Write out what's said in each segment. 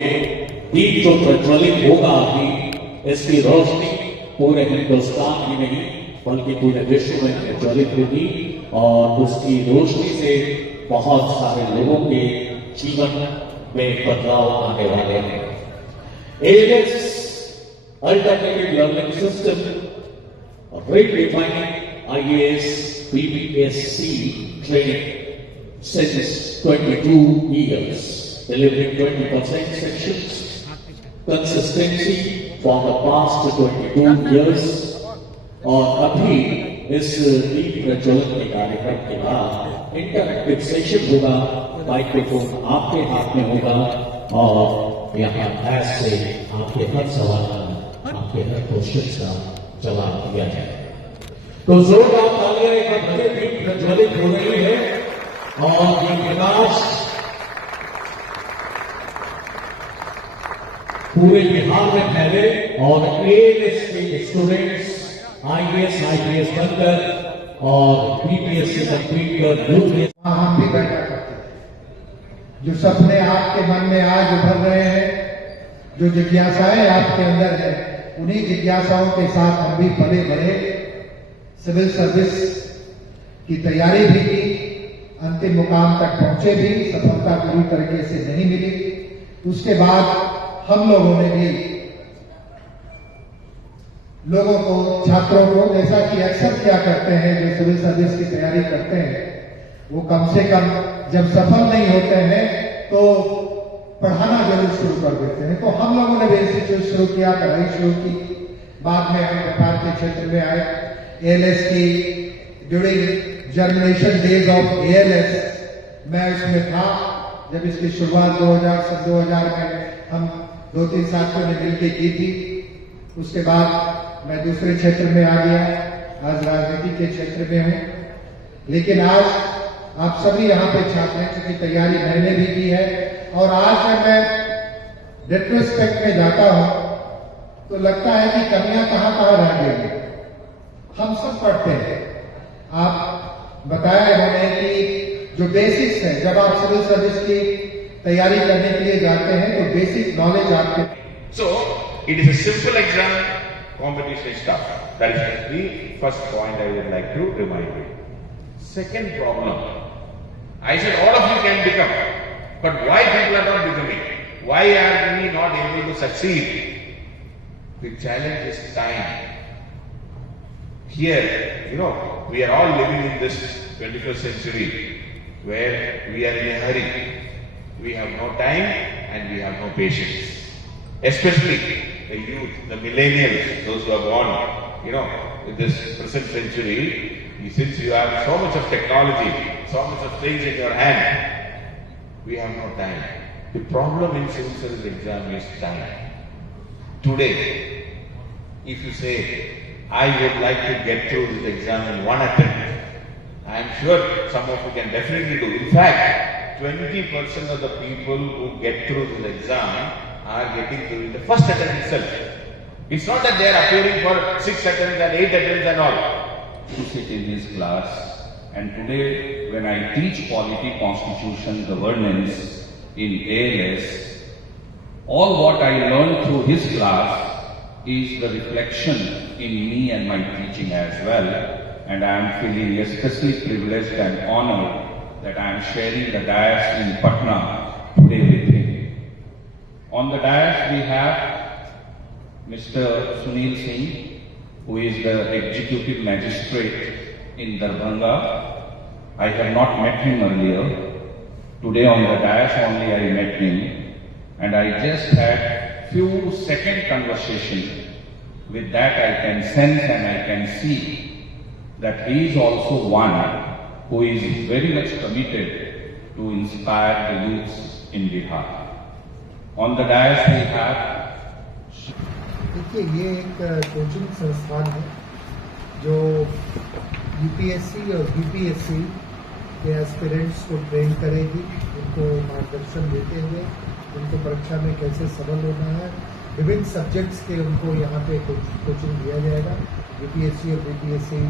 दीप जो प्रज्वलित होगा अभी, इसकी रोशनी पूरे हिंदुस्तान ही नहीं बल्कि पूरे विश्व में प्रज्वलित होगी और उसकी रोशनी से बहुत सारे लोगों के जीवन में बदलाव आने वाले हैं। ALS Alternative Learning System redefining IAS BPSC training since 22 years, delivering 20% sections, consistency for the past 22 years, और अभी इस दीप प्रज्वलन के कार्यक्रम के बाद इंटरएक्टिव सेशन होगा, माइक्रोफोन आपके हाथ में होगा और यहाँ ऐसे आपके हर सवाल का, आपके हर क्वेश्चन का जवाब दिया जाए। तो जोरदार तालियां एक बार फिर दीप प्रज्वलित हो रही है और ये प्रकाश पूरे बिहार में फैले और ALS के स्टूडेंट्स IAS IPS बनकर और BPSC कंप्लीट कर यूपीएससी हम भी बैठा करते थे। जो सपने आपके मन में आज उभर रहे हैं, जो जिज्ञासाएं आपके अंदर है, उन्हीं जिज्ञासाओं के साथ हम भी पले बढ़े, सिविल सर्विस की तैयारी भी की, अंतिम मुकाम तक पहुंचे भी, सफलता पूरी तरीके से नहीं मिली। उसके बाद हम लोगों ने भी लोगों को, छात्रों को, जैसा कि अक्सर क्या करते हैं जो सिविल सर्विस की तैयारी करते हैं, वो कम से कम जब सफल नहीं होते हैं तो पढ़ाना जरूर शुरू कर देते हैं। तो हम लोगों ने भी इंस्टीट्यूट शुरू किया, पढ़ाई शुरू की। बाद में हम व्यापार के क्षेत्र में आए। ALS की during germination days of ALS मैं उसमें था। जब इसकी शुरुआत 2000 में हम 2-3 साथियों ने मिलकर की थी। उसके बाद मैं दूसरे क्षेत्र में आ गया, आज राजनीति के क्षेत्र में हूं। लेकिन आज आप सभी यहाँ पे छात्र हैं, क्योंकि तैयारी मैंने भी की है। और आज जब मैं रेट्रोस्पेक्ट में जाता हूं तो लगता है कि कमियां कहां रह गई। हम सब पढ़ते हैं। आप बताया इन्होंने कि जो बेसिक्स है, जब आप सिविल सर्विस की तैयारी करने के लिए जाते हैं तो बेसिक नॉलेज आपके। So it is a simple exam. Competition is tough. That is the first point I would like to remind you. Second problem, I said all of you can become, but why people are not becoming? Why are we not able to succeed? The challenge is time. Here, we are all living in this 21st century where we are in a hurry. We have no time and we have no patience. Especially the youth, the millennials, those who are born, in this present century, since you have so much of technology, so much of things in your hand, we have no time. The problem in civil service exam is time. Today, if you say, I would like to get through this exam in one attempt, I am sure some of you can definitely do. In fact, 20% of the people who get through this exam are getting through in the first attempt itself. It's not that they are appearing for 6 attempts and 8 attempts and all. To sit in his class, and today when I teach polity, constitution, governance in ALS, all what I learned through his class is the reflection in me and my teaching as well, and I am feeling especially privileged and honored that I am sharing the dais in Patna today with him. On the dais we have Mr. Sunil Singh, who is the executive magistrate in Darbhanga. I have not met him earlier. Today on the dais only I met him, and I just had few second conversation. With that I can sense and I can see that he is also one who is very much committed to inspire the youths in Bihar. On the dais we have. देखिए, ये एक coaching संस्थान है जो UPSC और BPSC के aspirants को train करेगी, उनको मार्गदर्शन देते हुए उनको परीक्षा में कैसे सफल होना है, विभिन्न सब्जेक्ट्स के उनको यहाँ पे कोचिंग दिया जाएगा UPSC और BPSC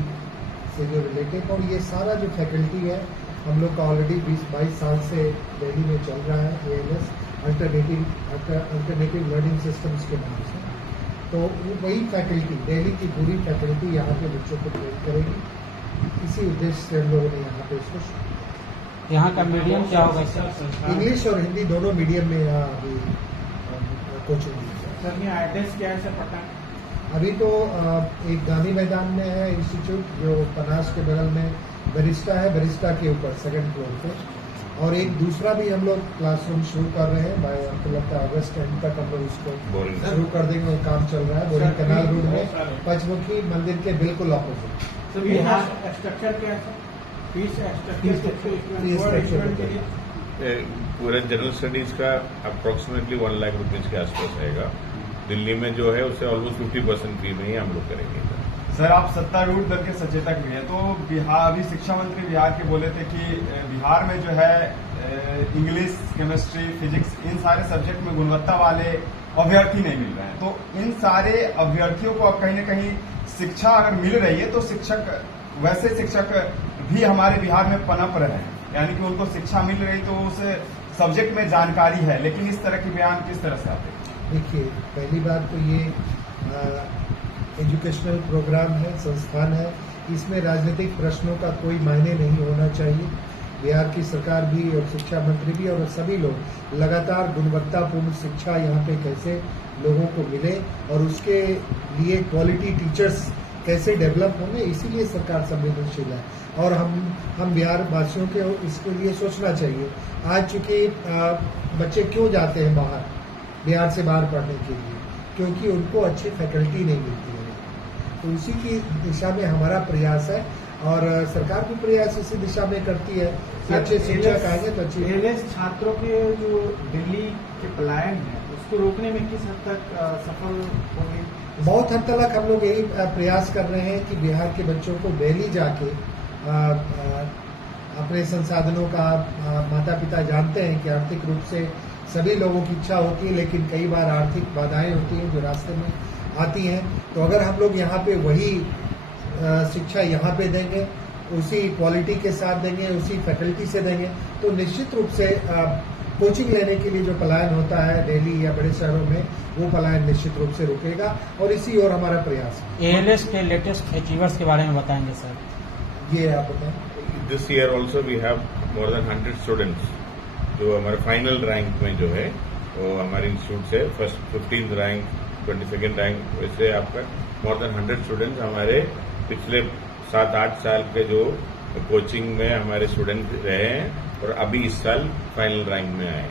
से जो रिलेटेड। और ये सारा जो फैकल्टी है हम लोग का ऑलरेडी 20-22 साल से दिल्ली में चल रहा है ALS। अल्टरनेटिव लर्निंग सिस्टम्स के नाम से। तो वही फैकल्टी, दिल्ली की पूरी फैकल्टी यहाँ पे बच्चों को ट्रेन करेगी। इसी उद्देश्य से हम लोगों ने यहाँ पे इसको, यहाँ का मीडियम क्या होगा सर? इंग्लिश और हिंदी दोनों मीडियम में यहाँ अभी कोचिंग दी है। सर ये एड्रेस क्या है सर पटना? अभी तो एक गांधी मैदान में है इंस्टीट्यूट, जो पनास के बगल में बरिस्टा है, बरिस्टा के ऊपर 2nd फ्लोर पे। और एक दूसरा भी हम लोग क्लासरूम शुरू कर रहे हैं, हमको लगता है अगस्त एंड तक हम लोग उसको शुरू कर देंगे और काम चल रहा है। बोरिंग कैनाल रोड में पंचमुखी मंदिर के बिल्कुल ऑपोजिट। सर यहाँ स्ट्रक्चर क्या है? फीस स्ट्रक्चर पूरे जनरल स्टडीज का अप्रोक्सीमेटली 1 लाख रुपीज के आसपास आएगा। दिल्ली में जो है उससे ऑलमोस्ट 50% फी में ही हम लोग करेंगे। सर आप सत्तारूढ़ दल के सचेतक भी हैं, तो बिहार, अभी शिक्षा मंत्री बिहार के बोले थे कि बिहार में जो है इंग्लिश, केमिस्ट्री, फिजिक्स, इन सारे सब्जेक्ट में गुणवत्ता वाले अभ्यर्थी नहीं मिल रहे हैं। तो इन सारे अभ्यर्थियों को अब कहीं न कहीं शिक्षा अगर मिल रही है तो वैसे शिक्षक भी हमारे बिहार में पनप रहे हैं, यानी कि उनको शिक्षा मिल रही तो उस सब्जेक्ट में जानकारी है, लेकिन इस तरह के बयान किस तरह से आते हैं? देखिए, पहली बात तो ये एजुकेशनल प्रोग्राम है, संस्थान है, इसमें राजनीतिक प्रश्नों का कोई मायने नहीं होना चाहिए। बिहार की सरकार भी और शिक्षा मंत्री भी और सभी लोग लगातार गुणवत्तापूर्ण शिक्षा यहाँ पे कैसे लोगों को मिले और उसके लिए क्वालिटी टीचर्स कैसे डेवलप होंगे, इसीलिए सरकार संवेदनशील है। और हम बिहार वासियों के इसके लिए सोचना चाहिए। आज चूंकि बच्चे क्यों जाते हैं बाहर, बिहार से बाहर पढ़ने के लिए, क्योंकि उनको अच्छी फैकल्टी नहीं मिलती है। तो उसी की दिशा में हमारा प्रयास है और सरकार भी प्रयास इसी दिशा में करती है कि अच्छे शिक्षक आएंगे तो अच्छी। एलएस छात्रों के जो दिल्ली के पलायन है उसको रोकने में किस हद तक सफल होंगे? बहुत हद तक हम लोग यही प्रयास कर रहे हैं कि बिहार के बच्चों को दिल्ली जाके अपने संसाधनों का, माता पिता जानते हैं कि आर्थिक रूप से सभी लोगों की इच्छा होती है, लेकिन कई बार आर्थिक बाधाएं होती हैं जो रास्ते में आती हैं। तो अगर हम लोग यहाँ पे वही शिक्षा यहाँ पे देंगे, उसी क्वालिटी के साथ देंगे, उसी फैकल्टी से देंगे, तो निश्चित रूप से कोचिंग लेने के लिए जो पलायन होता है दिल्ली या बड़े शहरों में, वो पलायन निश्चित रूप से रुकेगा और इसी ओर हमारा प्रयास है। एएलएस के लेटेस्ट अचीवर्स के बारे में बताएंगे सर? ये आप बताएं। This year also we have more than 100 students जो हमारे फाइनल रैंक में जो है वो हमारे इंस्टीट्यूट से first 15th rank, 22nd rank, वैसे आपका मोर देन 100 स्टूडेंट्स हमारे पिछले 7-8 साल के जो कोचिंग में हमारे स्टूडेंट रहे हैं और अभी इस साल फाइनल रैंक में आए,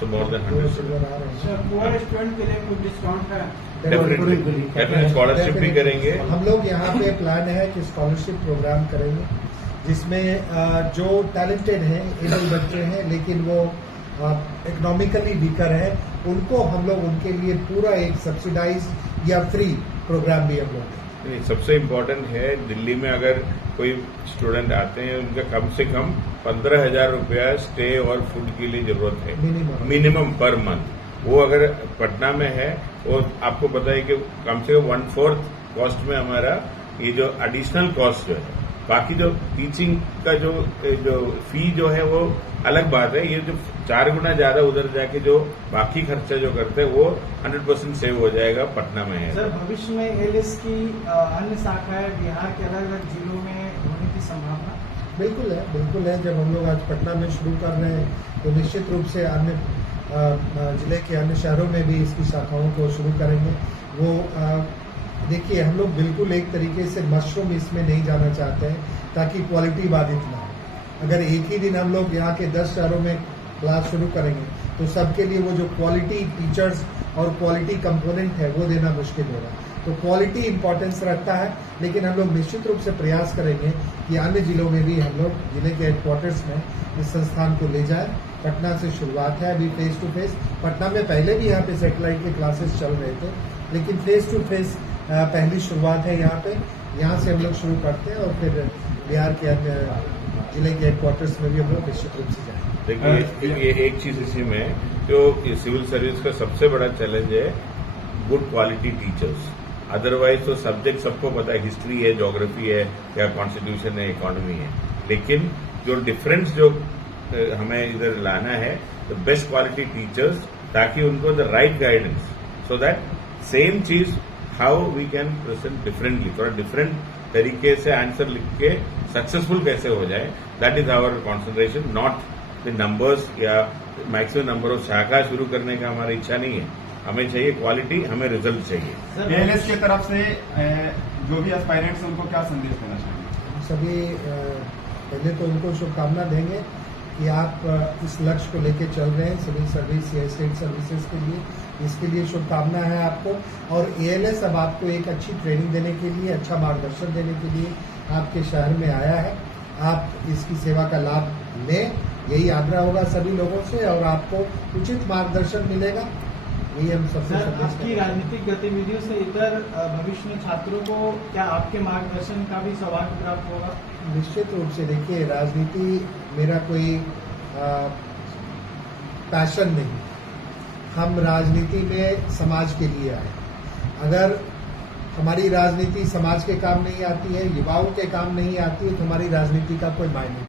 तो मोर देन 100 स्टूडेंट। पूरे स्टूडेंट के लिए कोई डिस्काउंट है? डेफिनेटली स्कॉलरशिप भी करेंगे। हम लोग यहाँ पे प्लान है कि स्कॉलरशिप प्रोग्राम करेंगे जिसमें जो टैलेंटेड हैं, एबल बच्चे हैं लेकिन वो इकोनॉमिकली वीकर है, उनको हम लोग उनके लिए पूरा एक सब्सिडाइज या फ्री प्रोग्राम भी हम लोग दें। सबसे इम्पोर्टेंट है, दिल्ली में अगर कोई स्टूडेंट आते हैं उनका कम से कम 15,000 रुपया स्टे और फूड के लिए जरूरत है मिनिमम पर मंथ। वो अगर पटना में है, और आपको पता है कि कम से कम 1/4 कॉस्ट में हमारा ये जो एडिशनल कॉस्ट जो है, बाकी जो टीचिंग का जो फी जो है वो अलग बात है, ये जो 4 गुना ज्यादा उधर जाके जो बाकी खर्चा जो करते हैं वो 100% सेव हो जाएगा पटना में है। सर भविष्य में एलएस की अन्य शाखाएं बिहार के अलग अलग जिलों में होने की संभावना? बिल्कुल है, बिल्कुल है। जब हम लोग आज पटना में शुरू कर रहे हैं तो निश्चित रूप से अन्य जिले के अन्य शहरों में भी इसकी शाखाओं को शुरू करेंगे। वो देखिए, हम लोग बिल्कुल एक तरीके से मशरूम इसमें नहीं जाना चाहते हैं ताकि क्वालिटी बाधित ना हो। अगर एक ही दिन हम लोग यहाँ के 10 शहरों में क्लास शुरू करेंगे तो सबके लिए वो जो क्वालिटी टीचर्स और क्वालिटी कंपोनेंट है वो देना मुश्किल होगा। तो क्वालिटी इंपॉर्टेंस रखता है, लेकिन हम लोग निश्चित रूप से प्रयास करेंगे कि अन्य जिलों में भी हम लोग जिले के हेडक्वार्टर्स में इस संस्थान को ले जाएं। पटना से शुरुआत है अभी फेस टू फेस। पटना में पहले भी यहाँ पे सैटेलाइट के क्लासेस चल रहे थे, लेकिन फेस टू फेस पहली शुरुआत है यहाँ पे। यहाँ से हम लोग शुरू करते हैं और फिर बिहार के अन्य जिले के हेडक्वार्टर्स में भी हम लोग निश्चित रूप से जाएंगे। देखिए, ये एक चीज इसी में जो सिविल सर्विस का सबसे बड़ा चैलेंज है, गुड क्वालिटी टीचर्स। अदरवाइज तो सब्जेक्ट सबको पता है, हिस्ट्री है, ज्योग्राफी है या कॉन्स्टिट्यूशन है, इकोनॉमी है, लेकिन जो डिफरेंस जो हमें इधर लाना है द बेस्ट क्वालिटी टीचर्स, ताकि उनको the right guidance, so that same चीज how we can present differently, थोड़ा डिफरेंट तरीके से आंसर लिख के सक्सेसफुल कैसे हो जाए, that is our concentration, not the numbers या मैक्सिमम नंबर ऑफ शाखा शुरू करने का हमारी इच्छा नहीं है। हमें चाहिए क्वालिटी, हमें रिजल्ट चाहिए। एएलएस की तरफ से जो भी एस्पायरेंट्स हैं उनको क्या संदेश देना चाहिए? सभी पहले तो उनको शुभकामना देंगे कि आप इस लक्ष्य को लेकर चल रहे हैं सिविल सर्विस या स्टेट सर्विसेज के लिए, इसके लिए शुभकामना है आपको। और एएलएस अब आपको एक अच्छी ट्रेनिंग देने के लिए, अच्छा मार्गदर्शन देने के लिए आपके शहर में आया है। आप इसकी सेवा का लाभ लें, यही आग्रह होगा सभी लोगों से, और आपको उचित मार्गदर्शन मिलेगा, यही हम सबसे सर, संदेश आपकी राजनीतिक गतिविधियों से इतर भविष्य में छात्रों को क्या आपके मार्गदर्शन का भी सौभाग्य प्राप्त होगा? निश्चित रूप से। देखिए, राजनीति मेरा कोई पैशन नहीं, हम राजनीति में समाज के लिए आए। अगर हमारी राजनीति समाज के काम नहीं आती है, युवाओं के काम नहीं आती है, तो हमारी राजनीति का कोई मायने नहीं।